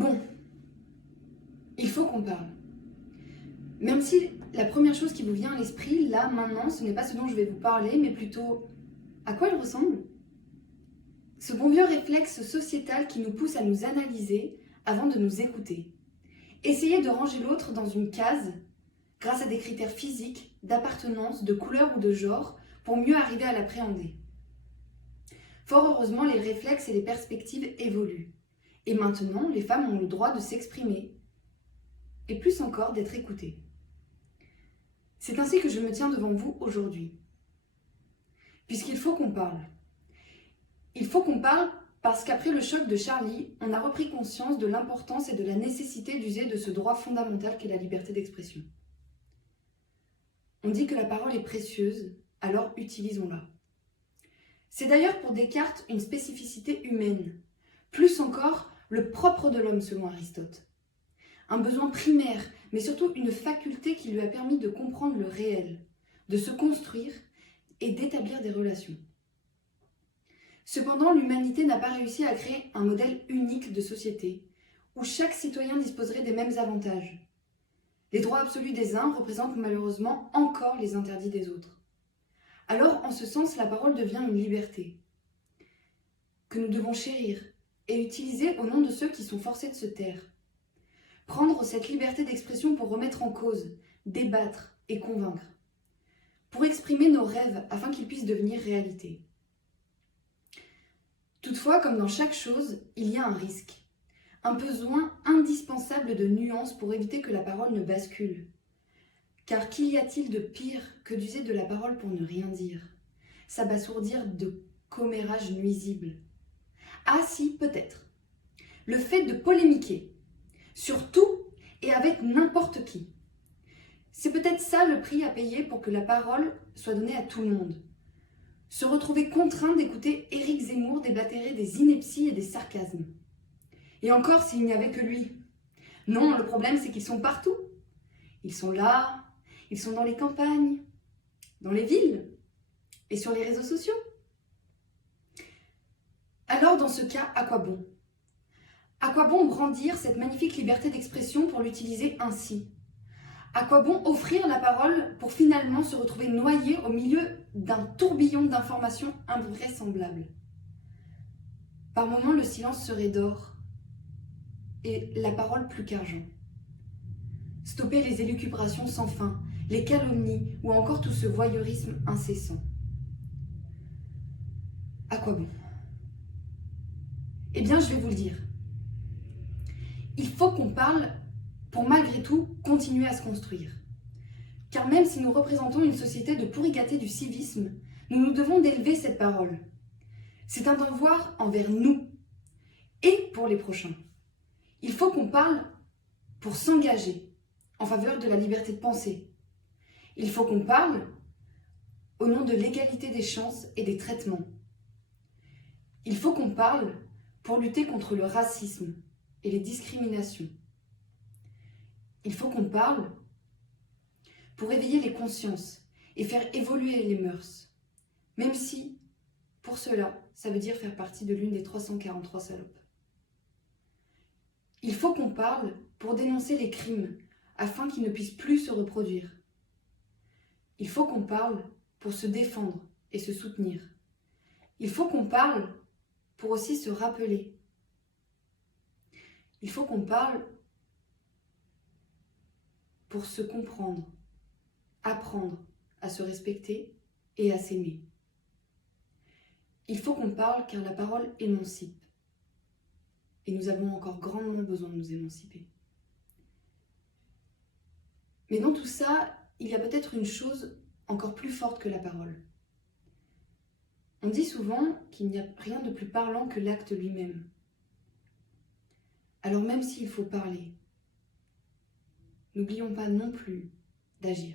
Bon, il faut qu'on parle. Même si la première chose qui vous vient à l'esprit, là, maintenant, ce n'est pas ce dont je vais vous parler, mais plutôt à quoi il ressemble. Ce bon vieux réflexe sociétal qui nous pousse à nous analyser avant de nous écouter. Essayer de ranger l'autre dans une case grâce à des critères physiques, d'appartenance, de couleur ou de genre pour mieux arriver à l'appréhender. Fort heureusement, les réflexes et les perspectives évoluent. Et maintenant, les femmes ont le droit de s'exprimer et plus encore d'être écoutées. C'est ainsi que je me tiens devant vous aujourd'hui. Puisqu'il faut qu'on parle. Il faut qu'on parle parce qu'après le choc de Charlie, on a repris conscience de l'importance et de la nécessité d'user de ce droit fondamental qu'est la liberté d'expression. On dit que la parole est précieuse, alors utilisons-la. C'est d'ailleurs pour Descartes une spécificité humaine, plus encore le propre de l'homme selon Aristote. Un besoin primaire, mais surtout une faculté qui lui a permis de comprendre le réel, de se construire et d'établir des relations. Cependant, l'humanité n'a pas réussi à créer un modèle unique de société, où chaque citoyen disposerait des mêmes avantages. Les droits absolus des uns représentent malheureusement encore les interdits des autres. Alors, en ce sens, la parole devient une liberté, que nous devons chérir et utiliser au nom de ceux qui sont forcés de se taire. Prendre cette liberté d'expression pour remettre en cause, débattre et convaincre. Pour exprimer nos rêves afin qu'ils puissent devenir réalité. Toutefois, comme dans chaque chose, il y a un risque. Un besoin indispensable de nuances pour éviter que la parole ne bascule. Car qu'y a-t-il de pire que d'user de la parole pour ne rien dire, s'abasourdir de commérages nuisibles? Ah si, peut-être. Le fait de polémiquer, sur tout et avec n'importe qui. C'est peut-être ça le prix à payer pour que la parole soit donnée à tout le monde. Se retrouver contraint d'écouter Éric Zemmour déblatérer des inepties et des sarcasmes. Et encore s'il n'y avait que lui. Non, le problème c'est qu'ils sont partout. Ils sont là, ils sont dans les campagnes, dans les villes et sur les réseaux sociaux. Alors dans ce cas, à quoi bon? À quoi bon brandir cette magnifique liberté d'expression pour l'utiliser ainsi? À quoi bon offrir la parole pour finalement se retrouver noyé au milieu d'un tourbillon d'informations invraisemblables? Par moments, le silence serait d'or et la parole plus qu'argent. Stopper les élucubrations sans fin, les calomnies ou encore tout ce voyeurisme incessant. À quoi bon? Eh bien, je vais vous le dire. Il faut qu'on parle pour malgré tout continuer à se construire. Car même si nous représentons une société de pourri gâtés du civisme, nous nous devons d'élever cette parole. C'est un devoir envers nous et pour les prochains. Il faut qu'on parle pour s'engager en faveur de la liberté de penser. Il faut qu'on parle au nom de l'égalité des chances et des traitements. Il faut qu'on parle pour lutter contre le racisme et les discriminations. Il faut qu'on parle pour éveiller les consciences et faire évoluer les mœurs, même si, pour cela, ça veut dire faire partie de l'une des 343 salopes. Il faut qu'on parle pour dénoncer les crimes, afin qu'ils ne puissent plus se reproduire. Il faut qu'on parle pour se défendre et se soutenir. Il faut qu'on parle pour aussi se rappeler. Il faut qu'on parle pour se comprendre, apprendre à se respecter et à s'aimer. Il faut qu'on parle car la parole émancipe. Et nous avons encore grandement besoin de nous émanciper. Mais dans tout ça, il y a peut-être une chose encore plus forte que la parole. On dit souvent qu'il n'y a rien de plus parlant que l'acte lui-même. Alors même s'il faut parler, n'oublions pas non plus d'agir.